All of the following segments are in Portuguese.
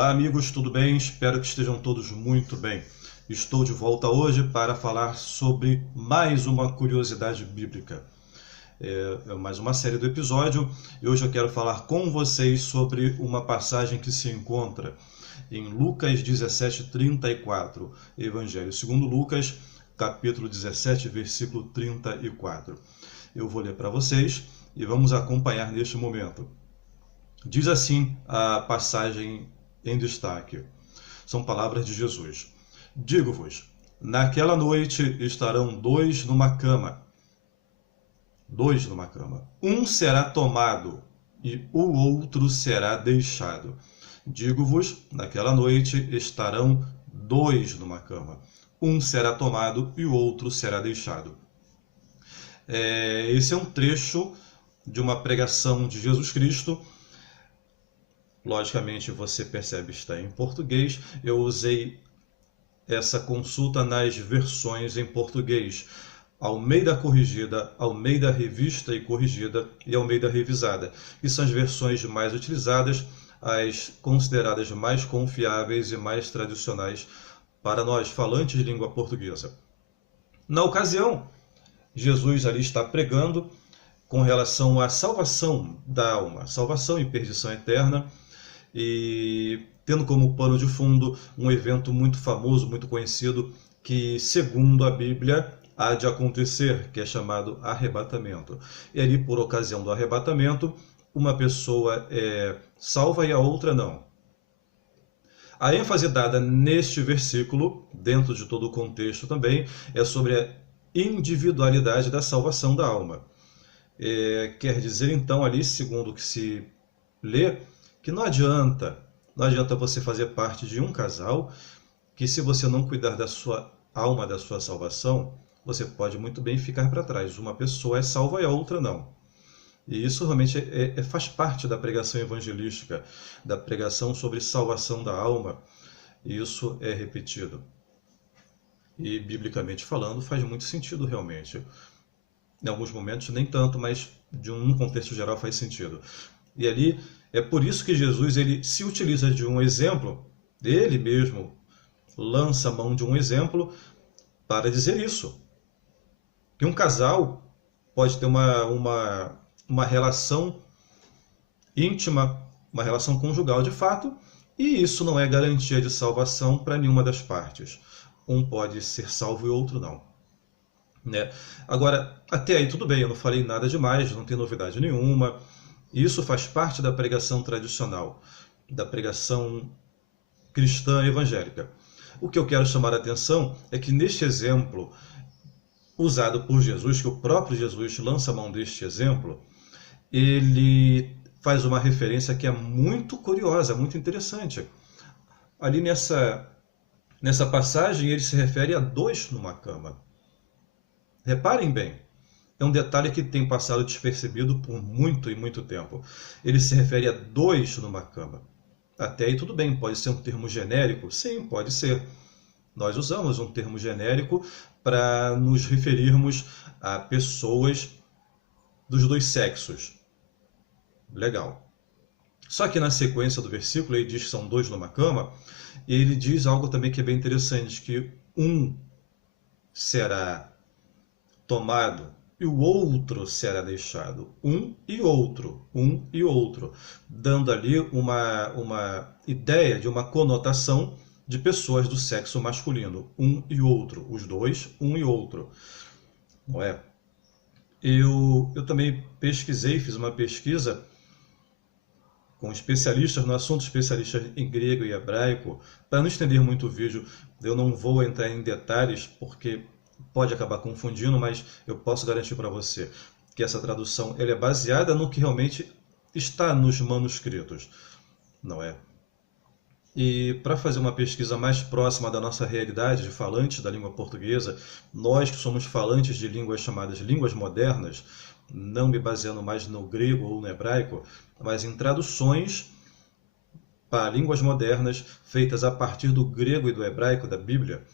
Olá amigos, tudo bem? Espero que estejam todos muito bem. Estou de volta hoje para falar sobre mais uma curiosidade bíblica. É mais uma série do episódio e hoje eu quero falar com vocês sobre uma passagem que se encontra em Lucas 17:34, Evangelho segundo Lucas, capítulo 17, versículo 34. Eu vou ler para vocês e vamos acompanhar neste momento. Diz assim a passagem em destaque. São palavras de Jesus. Digo-vos, naquela noite estarão dois numa cama. Dois numa cama. Um será tomado e o outro será deixado. Digo-vos, naquela noite estarão dois numa cama. Um será tomado e o outro será deixado. Esse é um trecho de uma pregação de Jesus Cristo. Logicamente você percebe que está em português. Eu usei essa consulta nas versões em português: Almeida Corrigida, Almeida Revista e Corrigida e Almeida Revisada, que são as versões mais utilizadas, as consideradas mais confiáveis e mais tradicionais para nós falantes de língua portuguesa. Na ocasião, Jesus ali está pregando com relação à salvação da alma, salvação e perdição eterna, e tendo como pano de fundo um evento muito famoso, muito conhecido, que segundo a Bíblia há de acontecer, que é chamado arrebatamento. E ali, por ocasião do arrebatamento, uma pessoa é salva e a outra não. A ênfase dada neste versículo, dentro de todo o contexto também, é sobre a individualidade da salvação da alma. Quer dizer então ali, segundo o que se lê, que não adianta você fazer parte de um casal que, se você não cuidar da sua alma, da sua salvação, você pode muito bem ficar para trás. Uma pessoa é salva e a outra não. E isso realmente faz parte da pregação evangelística, da pregação sobre salvação da alma. E isso é repetido. E, biblicamente falando, faz muito sentido realmente. Em alguns momentos nem tanto, mas de um contexto geral faz sentido. E ali é por isso que Jesus ele se utiliza de um exemplo, ele mesmo lança a mão de um exemplo para dizer isso. Que um casal pode ter uma relação íntima, uma relação conjugal de fato, e isso não é garantia de salvação para nenhuma das partes. Um pode ser salvo e outro não. Né? Agora, até aí tudo bem, eu não falei nada demais, não tem novidade nenhuma. Isso faz parte da pregação tradicional, da pregação cristã evangélica. O que eu quero chamar a atenção é que neste exemplo usado por Jesus, que o próprio Jesus lança a mão deste exemplo, ele faz uma referência que é muito curiosa, muito interessante. Ali nessa passagem ele se refere a dois numa cama. Reparem bem. É um detalhe que tem passado despercebido por muito e muito tempo. Ele se refere a dois numa cama. Até aí tudo bem, pode ser um termo genérico? Sim, pode ser. Nós usamos um termo genérico para nos referirmos a pessoas dos dois sexos. Legal. Só que na sequência do versículo ele diz que são dois numa cama, e ele diz algo também que é bem interessante, que um será tomado e o outro será deixado. Um e outro. Dando ali uma ideia de uma conotação de pessoas do sexo masculino. Um e outro. Os dois, um e outro. Não é? Eu também pesquisei, fiz uma pesquisa com especialistas no assunto, especialistas em grego e hebraico. Para não estender muito o vídeo, eu não vou entrar em detalhes, porque pode acabar confundindo, mas eu posso garantir para você que essa tradução ela é baseada no que realmente está nos manuscritos, não é? E para fazer uma pesquisa mais próxima da nossa realidade de falantes da língua portuguesa, nós que somos falantes de línguas chamadas línguas modernas, não me baseando mais no grego ou no hebraico, mas em traduções para línguas modernas feitas a partir do grego e do hebraico da Bíblia,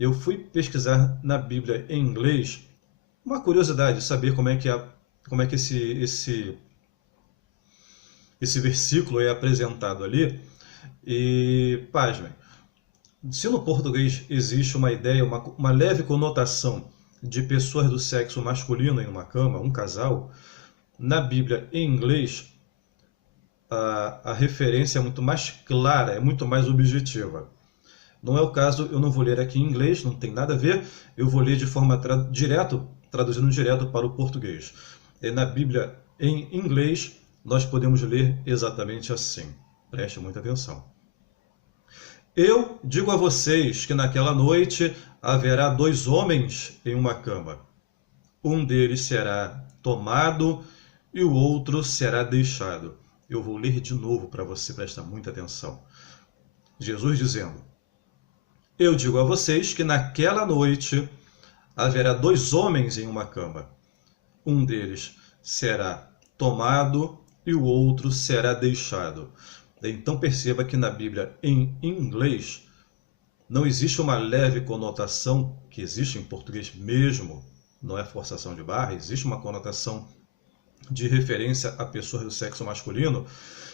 eu fui pesquisar na Bíblia em inglês. Uma curiosidade, saber como é que esse versículo é apresentado ali. E, pasmem, se no português existe uma ideia, uma leve conotação de pessoas do sexo masculino em uma cama, um casal, na Bíblia em inglês a referência é muito mais clara, é muito mais objetiva. Não é o caso, eu não vou ler aqui em inglês, não tem nada a ver, eu vou ler de forma traduzindo direto para o português. Na Bíblia em inglês, nós podemos ler exatamente assim. Preste muita atenção. Eu digo a vocês que naquela noite haverá 2 homens em uma cama. Um deles será tomado e o outro será deixado. Eu vou ler de novo para você prestar muita atenção. Jesus dizendo: Eu digo a vocês que naquela noite haverá 2 homens em uma cama. Um deles será tomado e o outro será deixado. Então perceba que na Bíblia em inglês não existe uma leve conotação, que existe em português mesmo, não é forçação de barra, existe uma conotação de referência a pessoas do sexo masculino,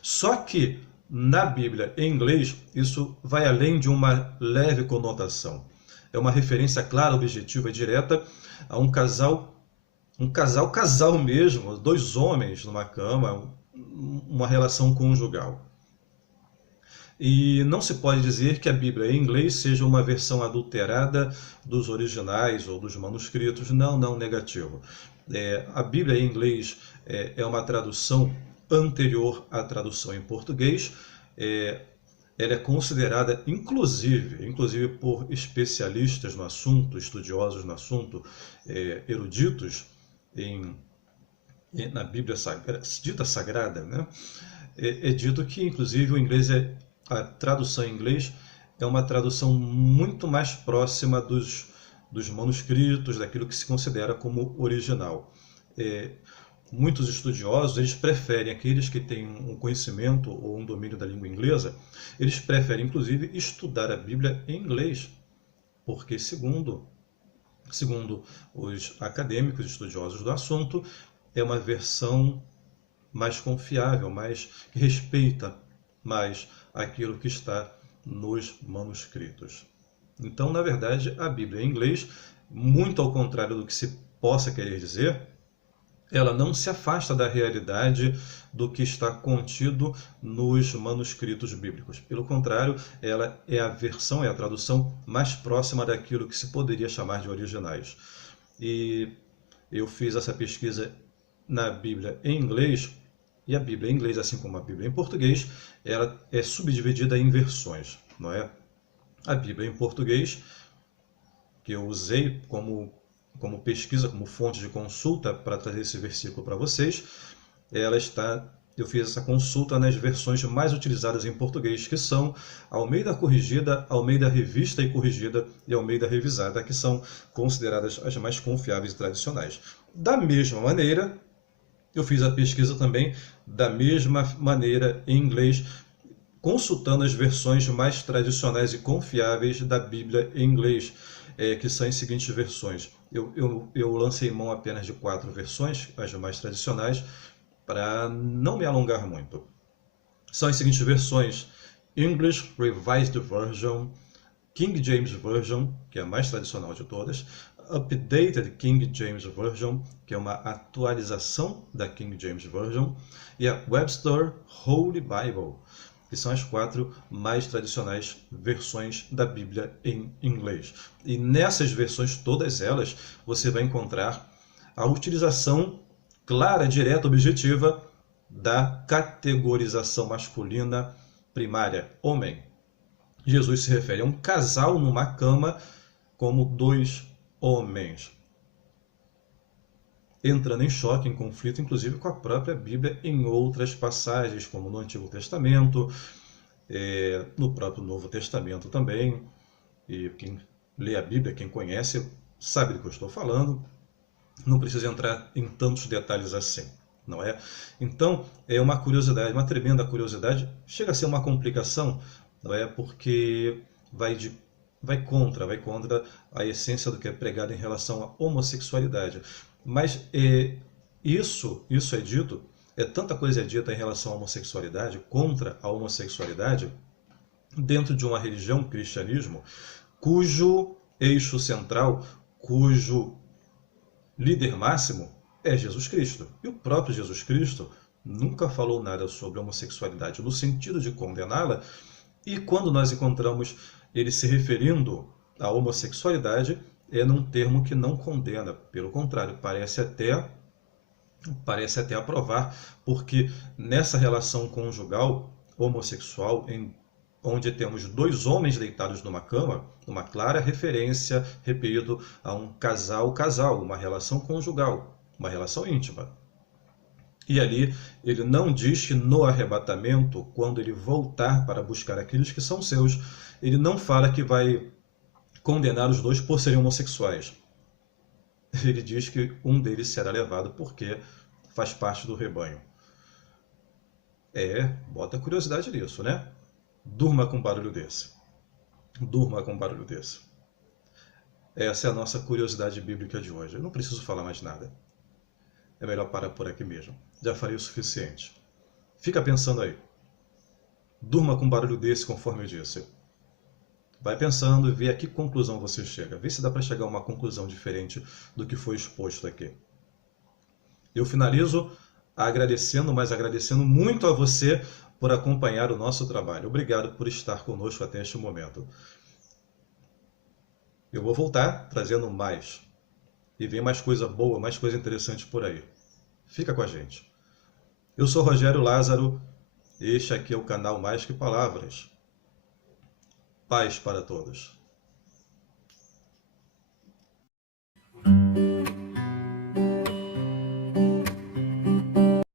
só que na Bíblia em inglês isso vai além de uma leve conotação. É uma referência clara, objetiva e direta a um casal mesmo, 2 homens numa cama, uma relação conjugal. E não se pode dizer que a Bíblia em inglês seja uma versão adulterada dos originais ou dos manuscritos. Não, negativo. A Bíblia em inglês é uma tradução anterior à tradução em português. Ela é considerada, inclusive por especialistas no assunto, estudiosos no assunto, eruditos na Bíblia dita sagrada, né? É dito que, inclusive, a tradução em inglês é uma tradução muito mais próxima dos manuscritos, daquilo que se considera como original. Muitos estudiosos, eles preferem, aqueles que têm um conhecimento ou um domínio da língua inglesa, eles preferem, inclusive, estudar a Bíblia em inglês, porque, segundo os acadêmicos estudiosos do assunto, é uma versão mais confiável, que respeita mais aquilo que está nos manuscritos. Então, na verdade, a Bíblia em inglês, muito ao contrário do que se possa querer dizer, ela não se afasta da realidade do que está contido nos manuscritos bíblicos. Pelo contrário, ela é a tradução mais próxima daquilo que se poderia chamar de originais. E eu fiz essa pesquisa na Bíblia em inglês, e a Bíblia em inglês, assim como a Bíblia em português, ela é subdividida em versões, não é? A Bíblia em português, que eu usei como pesquisa, como fonte de consulta para trazer esse versículo para vocês, eu fiz essa consulta nas versões mais utilizadas em português, que são Almeida Corrigida, Almeida Revista e Corrigida e Almeida Revisada, que são consideradas as mais confiáveis e tradicionais. Da mesma maneira, eu fiz a pesquisa também da mesma maneira em inglês, consultando as versões mais tradicionais e confiáveis da Bíblia em inglês, que são as seguintes versões. Eu lancei mão apenas de 4 versões, as mais tradicionais, para não me alongar muito. São as seguintes versões: English Revised Version, King James Version, que é a mais tradicional de todas, Updated King James Version, que é uma atualização da King James Version, e a Webster Holy Bible, que são as 4 mais tradicionais versões da Bíblia em inglês. E nessas versões, todas elas, você vai encontrar a utilização clara, direta, objetiva da categorização masculina primária, homem. Jesus se refere a um casal numa cama como 2 homens, entrando em choque, em conflito, inclusive com a própria Bíblia em outras passagens, como no Antigo Testamento, no próprio Novo Testamento também. E quem lê a Bíblia, quem conhece, sabe do que eu estou falando. Não precisa entrar em tantos detalhes assim, não é? Então, é uma curiosidade, uma tremenda curiosidade. Chega a ser uma complicação, não é? Porque vai contra a essência do que é pregado em relação à homossexualidade. Mas isso é dito, tanta coisa é dita em relação à homossexualidade, contra a homossexualidade, dentro de uma religião, cristianismo, cujo eixo central, cujo líder máximo é Jesus Cristo. E o próprio Jesus Cristo nunca falou nada sobre a homossexualidade no sentido de condená-la, e quando nós encontramos ele se referindo à homossexualidade, é num termo que não condena, pelo contrário, parece até aprovar, porque nessa relação conjugal homossexual, onde temos dois homens deitados numa cama, uma clara referência, repito, a um casal, uma relação conjugal, uma relação íntima. E ali ele não diz que no arrebatamento, quando ele voltar para buscar aqueles que são seus, ele não fala que vai condenar os dois por serem homossexuais. Ele diz que um deles será levado porque faz parte do rebanho. Bota curiosidade nisso, né? Durma com um barulho desse. Durma com um barulho desse. Essa é a nossa curiosidade bíblica de hoje. Eu não preciso falar mais nada. É melhor parar por aqui mesmo. Já falei o suficiente. Fica pensando aí. Durma com um barulho desse, conforme eu disse. Vai pensando e vê a que conclusão você chega. Vê se dá para chegar a uma conclusão diferente do que foi exposto aqui. Eu finalizo agradecendo, mas agradecendo muito a você por acompanhar o nosso trabalho. Obrigado por estar conosco até este momento. Eu vou voltar trazendo mais. E vem mais coisa boa, mais coisa interessante por aí. Fica com a gente. Eu sou Rogério Lázaro. Este aqui é o canal Mais Que Palavras. Paz para todos.